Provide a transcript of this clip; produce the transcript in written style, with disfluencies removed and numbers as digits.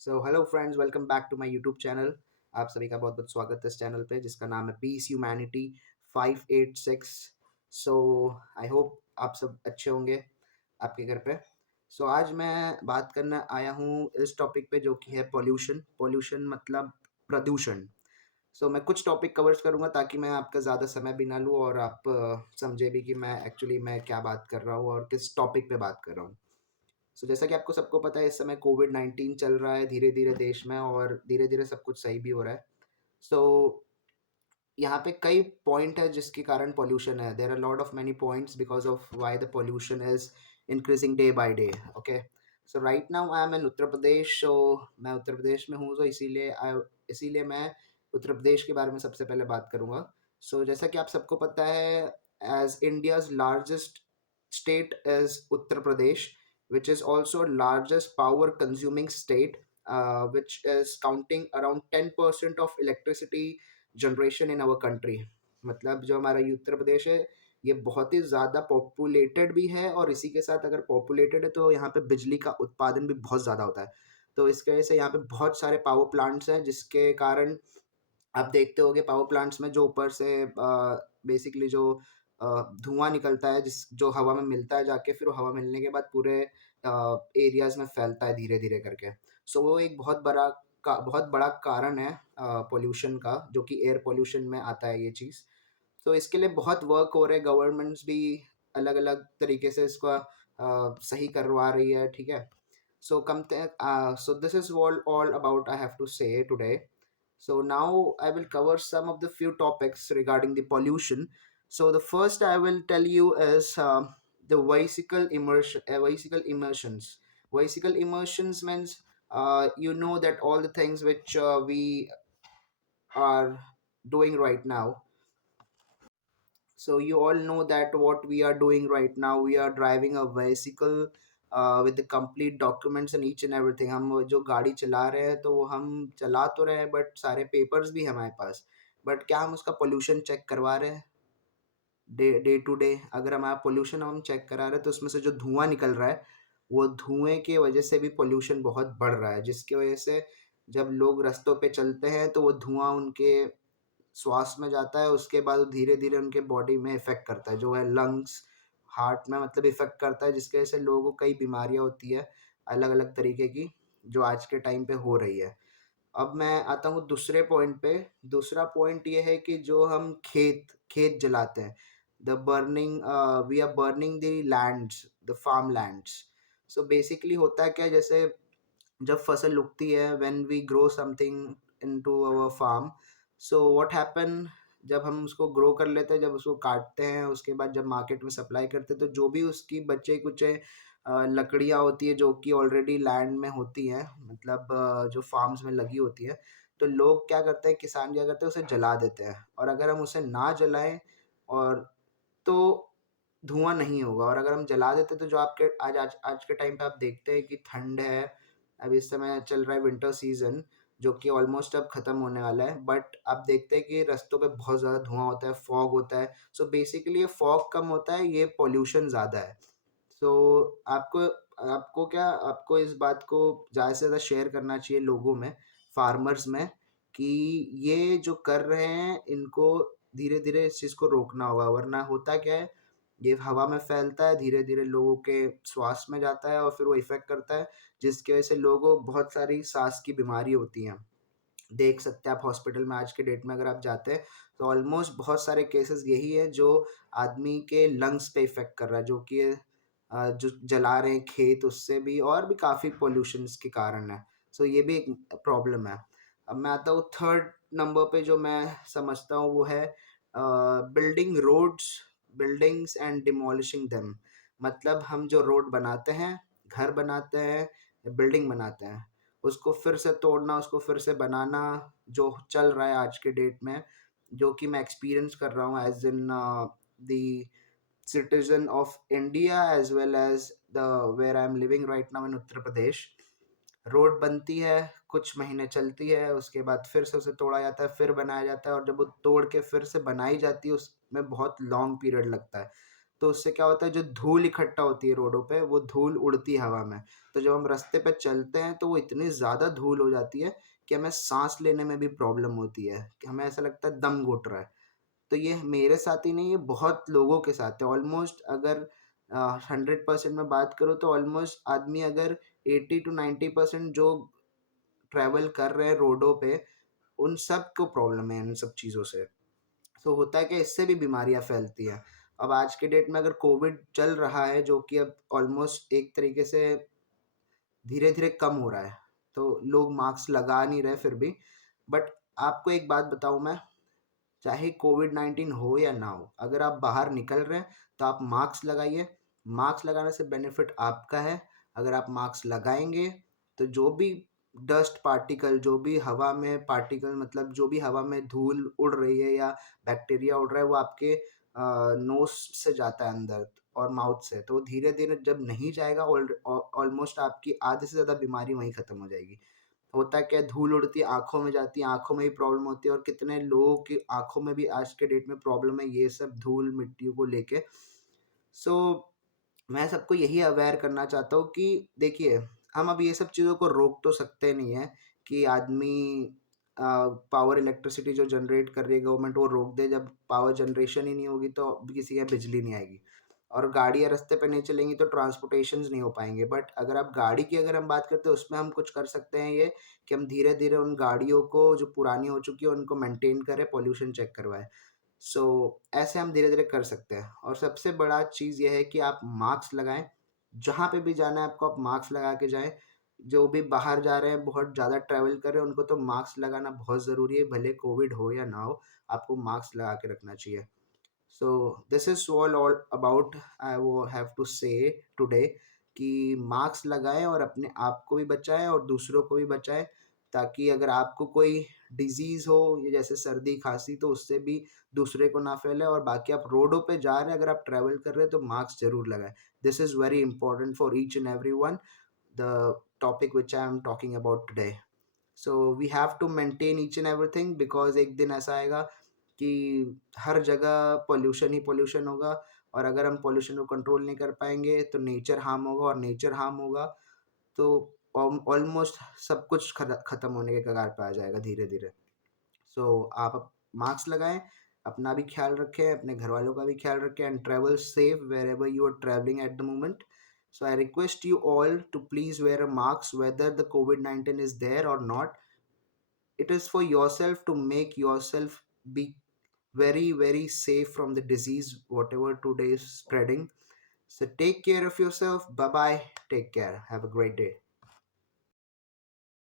So hello friends, welcome back to my YouTube channel. आप सभी का बहुत बहुत स्वागत है इस चैनल पे जिसका नाम है peace humanity 586। So I hope आप सब अच्छे होंगे आपके घर पे। आज मैं बात करने आया हूँ इस टॉपिक पे जो कि है पॉल्यूशन। पॉल्यूशन मतलब प्रदूषण। मैं कुछ टॉपिक कवर्स करूँगा ताकि मैं आपका ज़्यादा समय भी ना लूँ और आप समझे भी कि मैं क्या बात कर रहा हूँ और किस टॉपिक पे बात कर रहा हूँ। जैसा कि आपको सबको पता है, इस समय कोविड-19 चल रहा है धीरे-धीरे देश में और धीरे-धीरे सब कुछ सही भी हो रहा है। सो यहाँ पे कई पॉइंट है जिसके कारण पॉल्यूशन है। There are lot of many points because of why the pollution is increasing day by day. Okay. Right now I am in Uttar Pradesh. मैं उत्तर प्रदेश में हूँ, इसीलिए मैं उत्तर प्रदेश के बारे में सबसे पहले बात करूँगा। जैसा कि आप सबको पता है, as India's largest state is Uttar Pradesh, which is also largest power consuming state, which is counting around 10% of electricity generation in our country. मतलब जो हमारा ये उत्तर प्रदेश है, ये बहुत ही ज़्यादा पॉपुलेटेड भी है और इसी के साथ अगर पॉपुलेटेड है तो यहाँ पे बिजली का उत्पादन भी बहुत ज़्यादा होता है। तो इसकी वजह से यहाँ पे बहुत सारे पावर प्लांट्स हैं जिसके कारण आप देखते होगे पावर प्लांट्स में जो ऊपर से बेसिकली जो धुआँ निकलता है जिस जो हवा में मिलता है जाके, फिर वो हवा मिलने के बाद पूरे एरियाज़ में फैलता है धीरे-धीरे करके। वो एक बहुत बड़ा कारण है पॉल्यूशन का, जो कि एयर पॉल्यूशन में आता है ये चीज़। इसके लिए बहुत वर्क हो रहे हैं, गवर्नमेंट्स भी अलग-अलग तरीके से इसका सही करवा रही है, ठीक है? This is all about I have to say today. Now I will cover some of the few topics regarding the pollution. The first I will tell you is the vesicle immersion. Vesicle immersions. Vesicle immersions means you know that all the things which we are doing right now. You all know that what we are doing right now, we are driving a vehicle with the complete documents and each and everything. हम वो जो गाड़ी चला रहे हैं तो वो हम चला तो रहे हैं बट सारे पेपर्स भी हैं हमारे पास, बट क्या हम उसका पोल्यूशन चेक करवा रहे हैं? डे टू डे अगर हमारा पोल्यूशन हम चेक करा रहे हैं तो उसमें से जो धुआं निकल रहा है, वो धुएं की वजह से भी पोल्यूशन बहुत बढ़ रहा है, जिसकी वजह से जब लोग रास्तों पे चलते हैं तो वो धुआं उनके श्वास में जाता है, उसके बाद वो धीरे-धीरे उनके बॉडी में इफ़ेक्ट करता है, जो है लंग्स, हार्ट में मतलब इफ़ेक्ट करता है, जिसकी वजह से लोगों को कई बीमारियाँ होती है, अलग-अलग तरीके की, जो आज के टाइम पे हो रही है। अब मैं आता हूँ दूसरे पॉइंट पे। दूसरा पॉइंट ये है कि जो हम खेत जलाते हैं, we are burning the lands, the farm lands. Basically होता है क्या, जैसे जब फसल उगती है, when we grow something into our farm, what happen, जब हम उसको ग्रो कर लेते हैं, जब उसको काटते हैं, उसके बाद जब मार्केट में सप्लाई करते हैं, तो जो भी उसकी बचे-कुचे लकड़ियाँ होती है जो कि ऑलरेडी लैंड में होती हैं, मतलब जो फार्म्स में लगी होती हैं, तो लोग क्या करते हैं, किसान क्या करते हैं, उसे जला देते हैं। और अगर हम उसे ना जलाएँ और तो धुआँ नहीं होगा, और अगर हम जला देते तो जो आपके आज के टाइम पे आप देखते हैं कि ठंड है, अभी इस समय चल रहा है विंटर सीज़न, जो कि ऑलमोस्ट अब ख़त्म होने वाला है, बट आप देखते हैं कि रास्तों पे बहुत ज़्यादा धुआँ होता है, फॉग होता है। बेसिकली ये फॉग कम होता है, ये पॉल्यूशन ज़्यादा है। आपको आपको इस बात को ज़्यादा से ज़्यादा शेयर करना चाहिए लोगों में, फार्मर्स में, कि ये जो कर रहे हैं, इनको धीरे-धीरे इस चीज़ को रोकना होगा, वरना होता क्या है, ये हवा में फैलता है, धीरे-धीरे लोगों के श्वास में जाता है और फिर वो इफ़ेक्ट करता है, जिसकी वजह से लोगों को बहुत सारी साँस की बीमारी होती हैं। देख सकते हैं आप हॉस्पिटल में आज के डेट में अगर आप जाते हैं, तो ऑलमोस्ट बहुत सारे केसेस यही है जो आदमी के लंग्स पे इफ़ेक्ट कर रहा है, जो कि जो जला रहे हैं खेत, उससे भी, और भी काफ़ी पॉल्यूशंस के कारण है। ये भी एक प्रॉब्लम है। अब मैं आता हूँ थर्ड नंबर पे, जो मैं समझता हूँ वो है building roads, buildings and demolishing them. मतलब हम जो रोड बनाते हैं, घर बनाते हैं, बिल्डिंग बनाते हैं, उसको फिर से तोड़ना, उसको फिर से बनाना, जो चल रहा है आज के डेट में, जो कि मैं एक्सपीरियंस कर रहा हूँ as in the citizen of India as well as the where I am living right now in Uttar Pradesh. Road बनती है, कुछ महीने चलती है, उसके बाद फिर से उसे तोड़ा जाता है, फिर बनाया जाता है, और जब वो तोड़ के फिर से बनाई जाती है, उसमें बहुत लॉन्ग पीरियड लगता है। तो उससे क्या होता है, जो धूल इकट्ठा होती है रोडों पे, वो धूल उड़ती है हवा में। तो जब हम रास्ते पे चलते हैं तो वो इतनी ज़्यादा धूल हो जाती है कि हमें साँस लेने में भी प्रॉब्लम होती है, कि हमें ऐसा लगता है दम घुट रहा है। तो ये मेरे साथ ही नहीं, ये बहुत लोगों के साथ है। ऑलमोस्ट अगर 100% में बात करूँ तो ऑलमोस्ट आदमी अगर 80 टू 90% जो ट्रैवल कर रहे हैं रोडों पे, उन सब को प्रॉब्लम है इन सब चीज़ों से। सो होता है कि इससे भी बीमारियाँ फैलती हैं। अब आज के डेट में अगर कोविड चल रहा है, जो कि अब ऑलमोस्ट एक तरीके से धीरे-धीरे कम हो रहा है, तो लोग मास्क लगा नहीं रहे फिर भी। बट आपको एक बात बताऊँ मैं, चाहे कोविड-19 हो या ना हो, अगर आप बाहर निकल रहे हैं, तो आप मास्क लगाइए। मास्क लगाने से बेनिफिट आपका है। अगर आप मास्क लगाएँगे, तो जो भी डस्ट पार्टिकल, जो भी हवा में पार्टिकल, मतलब जो भी हवा में धूल उड़ रही है या बैक्टीरिया उड़ रहा है, वो आपके नोज़ से जाता है अंदर और माउथ से। तो धीरे-धीरे जब नहीं जाएगा, ऑलमोस्ट आपकी आधे से ज़्यादा बीमारी वहीं खत्म हो जाएगी। होता क्या है, धूल उड़ती है, आँखों में जाती है, आँखों में भी प्रॉब्लम होती है, और कितने लोगों की आँखों में भी आज के डेट में प्रॉब्लम है ये सब धूल मिट्टियों को लेके। सो मैं सबको यही अवेयर करना चाहता हूँ कि देखिए, हम अब ये सब चीज़ों को रोक तो सकते नहीं हैं कि आदमी पावर इलेक्ट्रिसिटी जो जनरेट कर रही है गवर्नमेंट, वो रोक दे। जब पावर जनरेशन ही नहीं होगी तो किसी के यहाँ बिजली नहीं आएगी, और गाड़ियाँ रास्ते पे नहीं चलेंगी तो ट्रांसपोर्टेशंस नहीं हो पाएँगे। बट अगर आप गाड़ी की अगर हम बात करते हैं, उसमें हम कुछ कर सकते हैं ये, कि हम धीरे-धीरे उन गाड़ियों को जो पुरानी हो चुकी है उनको मेंटेन करें, पॉल्यूशन चेक करवाएँ। सो ऐसे हम धीरे-धीरे कर सकते हैं, और सबसे बड़ा चीज़ ये है कि आप मास्क लगाएँ। जहाँ पे भी जाना है आपको, आप मास्क लगा के जाएँ। जो भी बाहर जा रहे हैं, बहुत ज़्यादा ट्रैवल कर रहे हैं, उनको तो मास्क लगाना बहुत ज़रूरी है, भले कोविड हो या ना हो, आपको मास्क लगा के रखना चाहिए। So this is all about I वो हैव टू से टुडे, कि मास्क लगाएँ और अपने आप को भी बचाएँ और दूसरों को भी बचाएँ, ताकि अगर आपको कोई डिज़ीज़ हो, ये जैसे सर्दी, खाँसी, तो उससे भी दूसरे को ना फैले। और बाकी आप रोडों पे जा रहे हैं, अगर आप ट्रैवल कर रहे हैं, तो मास्क ज़रूर लगाएँ। This is very important for each and everyone, the topic which I am talking about today. So we have to maintain each and everything, because एक दिन ऐसा आएगा कि हर जगह पॉल्यूशन ही पॉल्यूशन होगा, और अगर हम पॉल्यूशन को कंट्रोल नहीं कर पाएंगे तो नेचर हार्म होगा, और नेचर हार्म होगा तो ऑलमोस्ट सब कुछ खत्म होने के कगार पे आ जाएगा धीरे धीरे। सो आप मास्क लगाएं, अपना भी ख्याल रखें, अपने घर वालों का भी ख्याल रखें, and travel safe wherever you are travelling at the moment. So I request you all to please wear a mask whether the COVID-19 is there or not. It is for yourself, to make yourself be very, very safe from the disease, whatever today is spreading. So take care of yourself. Bye bye. Take care. Have a great day.